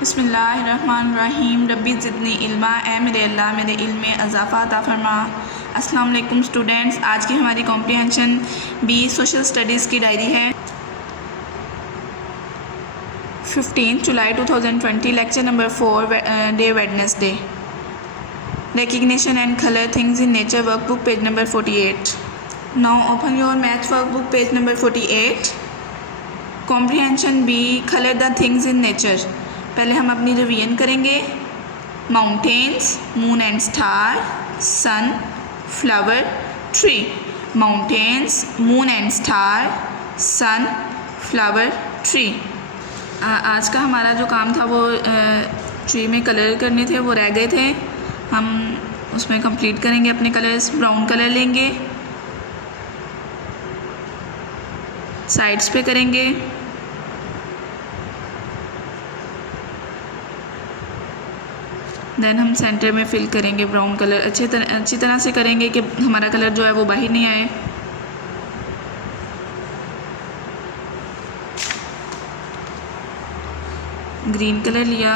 बिस्मिल्लाहिर्रहमानिर्रहीम। रब्बी ज़िदनी इल्मा, ए मेरे अल्लाह मेरे इल्म में इजाफ़ा अता फरमा। अस्सलाम वालेकुम स्टूडेंट्स, आज की हमारी कॉम्प्रिहेंशन बी सोशल स्टडीज़ की डायरी है। 15 जुलाई 2020, lecture number 4, day Wednesday. Recognition and color things in nature workbook, page number 48. Now open your math workbook, page number 48. Comprehension B, color the things in nature. पहले हम अपनी revision करेंगे। Mountains, moon and star, sun, flower, tree. Mountains, moon and star, sun, flower, tree. आज का हमारा जो काम था वो ट्री में कलर करने थे, वो रह गए थे। हम उसमें कंप्लीट करेंगे अपने कलर्स। ब्राउन कलर लेंगे, साइड्स पे करेंगे, देन हम सेंटर में फिल करेंगे ब्राउन कलर। अच्छी तरह से करेंगे कि हमारा कलर जो है वो बाहर नहीं आए। ग्रीन कलर लिया,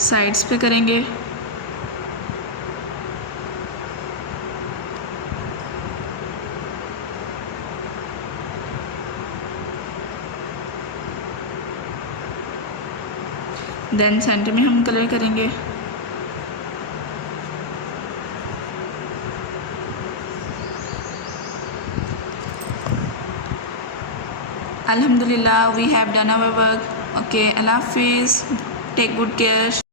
साइड्स पे करेंगे, देन सेंटर में हम कलर करेंगे। अल्हम्दुलिल्लाह, we have done our work. Okay, अल्लाह हाफिज़, टेक गुड केयर।